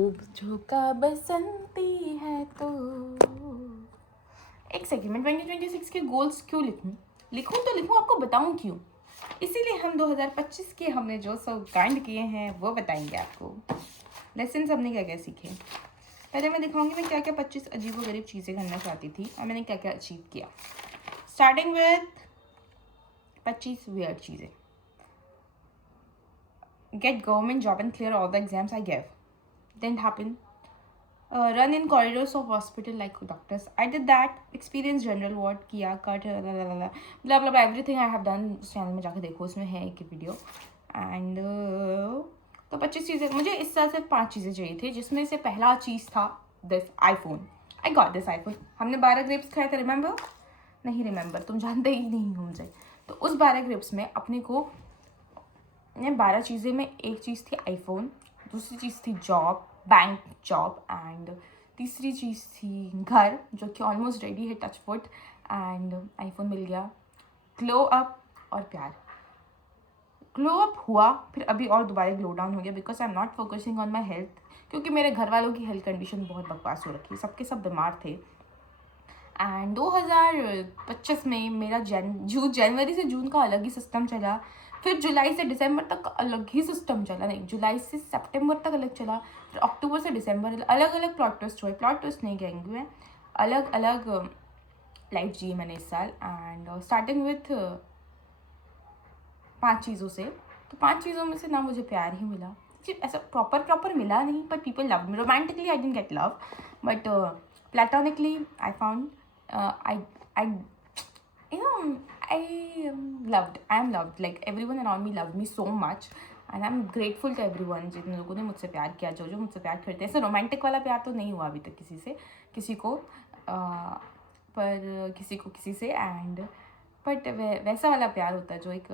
झोंका बसंती है तो। एक सेकेंड, मैं 2026 के गोल्स क्यों लिखूं आपको बताऊं क्यों। इसीलिए हम 2025 के हमने जो सब कांड किए हैं वो बताएंगे आपको। लेसन हमने क्या क्या सीखे। पहले मैं दिखाऊंगी मैं क्या क्या 25 अजीबोगरीब चीज़ें करना चाहती थी और मैंने क्या क्या अचीव किया। स्टार्टिंग विथ 25 वियर्ड चीज़ें। Gate government job and clear all the exams I gave, didn't happen. Run in corridors of hospital like doctors, I did that. Experience general ward किया, cut blah blah blah everything I have done. उस channel में जाकर देखो, उसमें है एक video. And तो 25 चीज़ें, मुझे इस तरह से 5 चीज़ें चाहिए थी, जिसमें से पहला चीज़ था this iPhone. I got this iPhone. हमने 12 ग्रेप्स खाए थे, रिमेंबर? नहीं रिमेंबर, तुम जानते ही नहीं हो मुझे। तो उस 12 ग्रेप्स में अपने को 12 चीज़ें में एक चीज़ थी आईफोन, दूसरी चीज़ थी जॉब, बैंक जॉब, एंड तीसरी चीज़ थी घर, जो कि ऑलमोस्ट रेडी है, टच वुड, एंड आईफोन मिल गया। ग्लो अप और प्यार। ग्लो अप हुआ, फिर अभी और दोबारा ग्लो डाउन हो गया because I am not focusing on my health, क्योंकि मेरे घर वालों की हेल्थ कंडीशन बहुत बकवास हो रखी है, सबके सब बीमार थे। एंड 2025 में मेरा जनवरी से जून का अलग ही सिस्टम चला, फिर जुलाई से दिसंबर तक अलग ही सिस्टम चला, नहीं जुलाई से सितंबर तक अलग चला, फिर अक्टूबर से दिसंबर अलग अलग प्लॉट ट्विस्ट हुए। प्लॉट ट्विस्ट नहीं कहेंगे मैं, अलग अलग लाइफ जी मैंने इस साल। एंड स्टार्टिंग विथ 5 चीज़ों से, तो 5 चीज़ों में से ना मुझे प्यार ही मिला जी, ऐसा प्रॉपर मिला नहीं, but people love me. Romantically I didn't get love, but platonically I found I you know I am loved, like everyone around me loved me so much and I'm grateful to everyone जिन लोगों ने मुझसे प्यार किया, जो मुझसे प्यार करते हैं। ऐसे रोमांटिक वाला प्यार तो नहीं हुआ अभी तक किसी को पर किसी को किसी से, एंड बट वैसा वाला प्यार होता है जो एक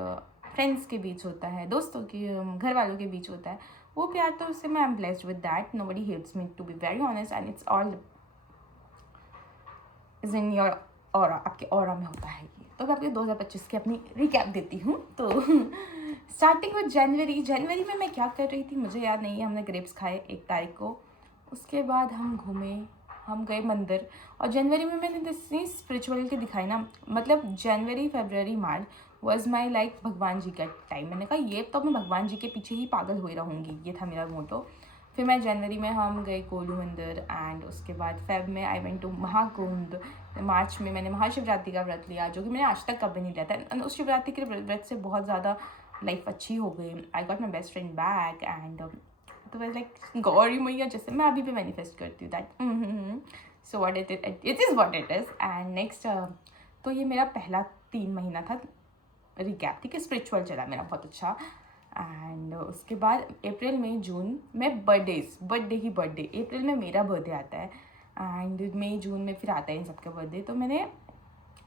फ्रेंड्स के बीच होता है, दोस्तों के, घर वालों के बीच होता है, वो प्यार तो उससे मैं am blessed with that. Nobody hates me, to be very honest, and it's all is in your और आपके और में होता है ये। तो मैं आपके 2025 की अपनी रिकैप देती हूँ। तो स्टार्टिंग विद जनवरी में मैं क्या कर रही थी मुझे याद नहीं है। हमने ग्रेप्स खाए 1 तारीख को, उसके बाद हम घूमे, हम गए मंदिर, और जनवरी में मैंने इतनी स्पिरिचुअलिटी दिखाई ना, मतलब जनवरी फरवरी मार्च वॉज माई लाइक भगवान जी का टाइम। मैंने कहा ये तो मैं भगवान जी के पीछे ही पागल हुई रहूँगी, ये था मेरा मोटो। फिर मैं जनवरी में हम गए कोलू मंदिर, एंड उसके बाद फेब में आई वेंट टू महाकुंड। मार्च में मैंने महाशिवरात्रि का व्रत लिया, जो कि मैंने आज तक कभी नहीं लिया था। उस शिवरात्रि के व्रत से बहुत ज़्यादा लाइफ अच्छी हो गई। I got my best friend back, and तो वैसे लाइक गौरी मैया जैसे मैं अभी भी मैनिफेस्ट करती हूँ that so what it is what it is. And next तो ये मेरा पहला 3 महीना था रिकैप, ठीक है, स्पिरिचुअल चला मेरा बहुत अच्छा। एंड उसके बाद अप्रैल मई जून में बर्थडे अप्रैल में मेरा बर्थडे आता है, एंड मई जून में फिर आता है इन सबके बर्थडे। तो मैंने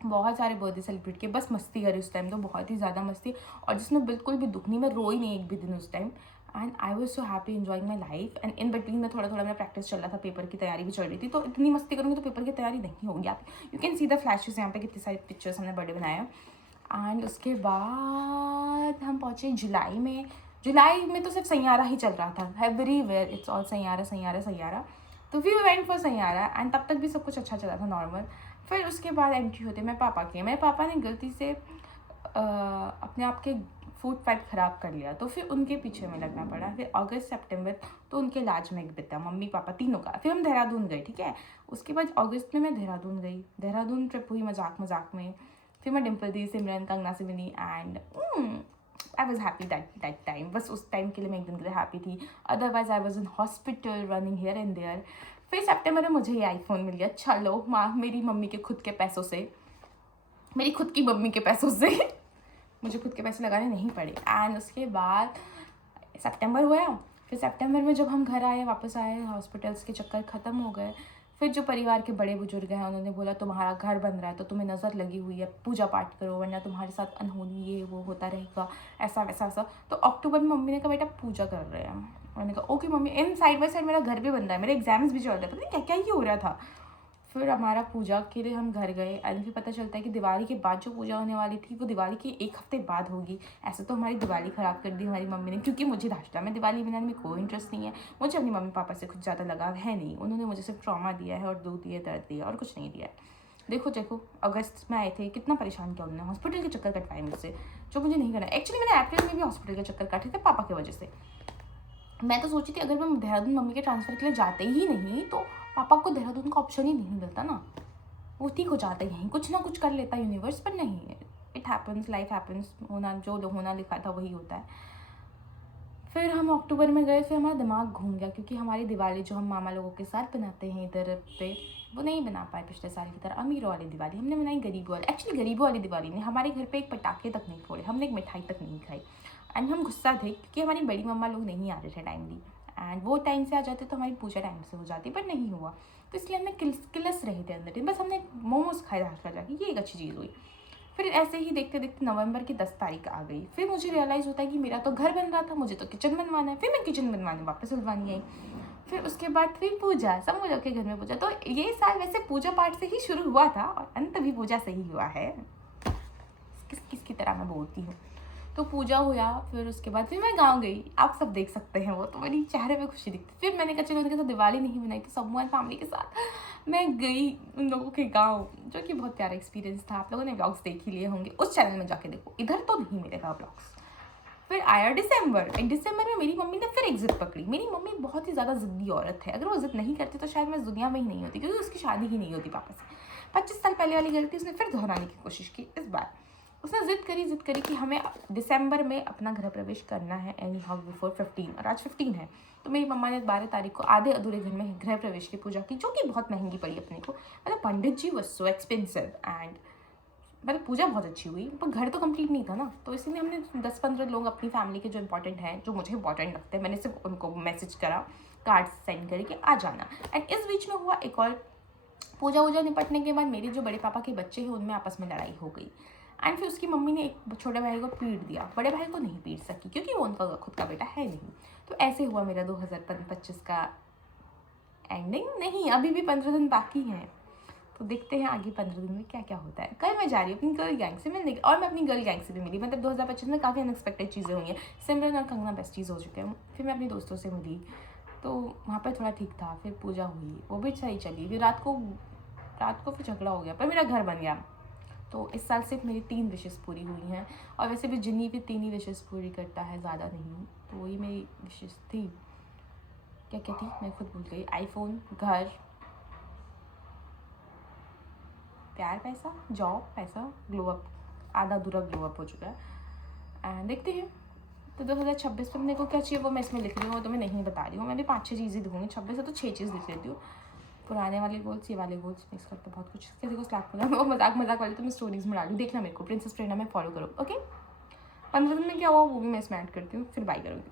बहुत सारे बर्थडे सेलिब्रेट किए, बस मस्ती करी उस टाइम, तो बहुत ही ज़्यादा मस्ती, और जिसमें बिल्कुल भी दुख नहीं, मैं रोई नहीं एक भी दिन उस time. And I was so happy enjoying my life. And in between में थोड़ा मेरा प्रैक्टिस चल रहा था, पेपर की तैयारी भी चल रही थी, तो इतनी मस्ती करूँगी तो पेपर की तैयारी नहीं होगी। आप you can see the flashes यहाँ पे, कितनी सारी पिक्चर्स हमने बर्थडे बनाया। एंड उसके बाद हम पहुँचे जुलाई में तो सिर्फ सैयारा ही चल रहा था, एवरीवेयर इट्स ऑल सैयारा। तो we went for Saiyaara, and तब तक भी सब कुछ अच्छा चला था, नॉर्मल। फिर उसके बाद एंट्री होते मेरे पापा ने गलती से अपने आप के फूड पैड ख़राब कर लिया, तो फिर उनके पीछे में लगना पड़ा। फिर अगस्त सितंबर तो उनके इलाज में बिता, मम्मी पापा तीनों का। फिर हम देहरादून गए, ठीक है। उसके बाद अगस्त में मैं देहरादून गई, देहरादून ट्रिप हुई मजाक में। फिर मैं डिम्पल दी, सिमरन, कंगना से मिली, and I was happy that time. बस उस टाइम के लिए मैं एक दिन के लिए हैप्पी थी, otherwise I was in hospital running here and there. फिर सितंबर में मुझे ये आईफोन मिल गया, चलो मेरी मम्मी के खुद के पैसों से, मेरी खुद की मम्मी के पैसों से मुझे खुद के पैसे लगाने नहीं पड़े। एंड उसके बाद सितंबर हुआ, फिर सितंबर में जब हम घर आए, वापस आए, हॉस्पिटल्स के चक्कर ख़त्म हो गए। फिर जो परिवार के बड़े बुजुर्ग हैं उन्होंने बोला तुम्हारा घर बन रहा है तो तुम्हें नज़र लगी हुई है, पूजा पाठ करो वरना तुम्हारे साथ अनहोनी ये वो होता रहेगा, ऐसा वैसा। तो अक्टूबर में मम्मी ने कहा बेटा पूजा कर रहे हैं, मैंने कहा okay mummy. In side by side मेरा घर भी बन रहा है, मेरे एग्जाम्स भी चल रहे हैं, पता नहीं क्या क्या ये हो रहा था। फिर हमारा पूजा के लिए हम घर गए एंड फिर पता चलता है कि दिवाली के बाद जो पूजा होने वाली थी वो दिवाली के एक हफ्ते बाद होगी। ऐसे तो हमारी दिवाली ख़राब कर दी हमारी मम्मी ने, क्योंकि मुझे राष्ट्र में दिवाली मनाने में कोई इंटरेस्ट नहीं है। मुझे अपनी मम्मी पापा से कुछ ज़्यादा लगाव है नहीं, उन्होंने मुझे सिर्फ ट्रॉमा दिया है और दूध दिया, दर्द दिया और कुछ नहीं दिया है। देखो अगस्त में आए थे, कितना परेशान किया उन्होंने, हॉस्पिटल के चक्कर कटवाए मुझसे, जो मुझे नहीं करना। एक्चुअली मैंने अप्रैल में भी हॉस्पिटल के चक्कर काटे थे पापा की वजह से। मैं तो सोची थी अगर मैं देहरादून मम्मी के ट्रांसफ़र के लिए जाते ही नहीं तो पापा को देहरादून का ऑप्शन ही नहीं मिलता ना, वो ठीक हो जाता यहीं, कुछ ना कुछ कर लेता यूनिवर्स, पर नहीं, इट हैपन्स, लाइफ हैपन्स, होना जो होना लिखा था वही होता है। फिर हम अक्टूबर में गए, फिर हमारा दिमाग घूम गया क्योंकि हमारी दिवाली जो हम मामा लोगों के साथ बनाते हैं इधर पे, वो नहीं बना पाए पिछले साल की तरह अमीरों वाली दिवाली। हमने बनाई गरीबों वाली, एक्चुअली गरीबों वाली दिवाली ने, हमारे घर पे एक पटाखे तक नहीं फोड़े, हमने एक मिठाई तक नहीं खाई। एंड हम गुस्सा थे क्योंकि हमारी बड़ी मम्मा लोग नहीं आ रहे थे टाइमली, एंड वो टाइम से आ जाते तो हमारी पूजा टाइम से हो जाती, पर नहीं हुआ। तो इसलिए हमने किलस रहे थे अंदर, बस हमने मोमोज खाए रास्ता जाके, ये एक अच्छी चीज़ हुई। फिर ऐसे ही देखते देखते नवंबर की 10 तारीख आ गई। फिर मुझे रियलाइज़ होता है कि मेरा तो घर बन रहा था, मुझे तो किचन बनवाना है। फिर मैं किचन बनवाने वापस हल्द्वानी आई। फिर उसके बाद फिर पूजा, सब लोग के घर में पूजा। तो ये साल वैसे पूजा पाठ से ही शुरू हुआ था और अंत भी पूजा से ही हुआ है। किसकी तरह मैं बोलती हूँ। तो पूजा हुआ, फिर उसके बाद फिर मैं गाँव गई, आप सब देख सकते हैं वो, तो मेरी चेहरे पे खुशी दिखती। फिर मैंने कहा चलो उनके साथ दिवाली नहीं बनाई, तो सब फैमिली के साथ मैं गई उन लोगों के गाँव, जो कि बहुत प्यारा एक्सपीरियंस था। आप लोगों ने व्लॉग्स देख ही लिए होंगे, उस चैनल में जाके देखो, इधर तो नहीं मिलेगा व्लॉग्स। फिर आया दिसंबर में मेरी मम्मी ने फिर एक ज़िद पकड़ी। मेरी मम्मी बहुत ही ज़्यादा ज़िद्दी औरत है, अगर वो ज़िद नहीं करती तो शायद मैं इस दुनिया में ही नहीं होती, क्योंकि उसकी शादी ही नहीं होती पापा से। 25 साल पहले वाली गलती उसने फिर दोहराने की कोशिश की। इस बार उसने ज़िद करी कि हमें दिसंबर में अपना गृह प्रवेश करना है एनी हाउ बिफोर 15, और आज 15 है। तो मेरी मम्मा ने 12 तारीख को आधे अधूरे घर में गृह प्रवेश की पूजा की, जो कि बहुत महंगी पड़ी अपने को। मतलब पंडित जी वॉज सो एक्सपेंसिव एंड मतलब पूजा बहुत अच्छी हुई, पर घर तो कंप्लीट नहीं था ना, तो इसीलिए हमने 10-15 लोग अपनी फैमिली के जो इंपॉर्टेंट हैं, जो मुझे इंपॉर्टेंट लगते हैं, मैंने सिर्फ उनको मैसेज करा, कार्ड सेंड करके आ जाना। एंड इस बीच में हुआ एक और, पूजा वूजा निपटने के बाद मेरे जो बड़े पापा के बच्चे हैं उनमें आपस में लड़ाई हो गई। एंड फिर उसकी मम्मी ने एक छोटे भाई को पीट दिया, बड़े भाई को नहीं पीट सकी क्योंकि वो उनका खुद का बेटा है नहीं। तो ऐसे हुआ मेरा 2025 का एंडिंग। नहीं, अभी भी 15 दिन बाकी हैं, तो देखते हैं आगे 15 दिन में क्या क्या होता है। कल मैं जा रही हूँ अपनी गर्ल गैंग से मिलने, और मैं अपनी गर्ल गैंग से भी मिली। मतलब 2025 में काफ़ी अनएक्सपेक्टेड चीज़ें हुई हैं। सिमरन और कंगना बेस्ट चीज़ हो चुके हैं। फिर मैं अपने दोस्तों से मिली, तो वहाँ पर थोड़ा ठीक था। फिर पूजा हुई, वो भी सही चली। फिर रात को फिर झगड़ा हो गया, पर मेरा घर बन गया। तो इस साल सिर्फ मेरी 3 विशेज़ पूरी हुई हैं, और वैसे भी जिन्नी भी 3 ही विशेज़ पूरी करता है, ज़्यादा नहीं। तो वही मेरी विशेज़ थी। क्या क्या थी मैं खुद भूल गई। आईफोन, घर, प्यार, पैसा, जॉब, पैसा, ग्लो अप, आधा अधूरा ग्लो अप हो चुका है। एंड देखते हैं तो 2026 में मेरे को क्या चाहिए वो मैं इसमें लिख रही हूँ, वो तो मैं नहीं बता रही हूँ। मैं भी 5-6 चीज़ें लिखूँगी, 26 से तो 6 चीज़ लिख लेती हूँ। पुराने वाले गोल्स, ये वाले गोल्स मिक्स करते बहुत कुछ। किसी को स्लैप करना, वो मजाक वाले तो मैं स्टोरीज में डालूँ, देखना मेरे को प्रिंसेस प्रेरणा में फॉलो करो। ओके, 15 दिन में क्या हुआ वो भी मैं इसमें ऐड करती हूँ, फिर बाय करूँगी।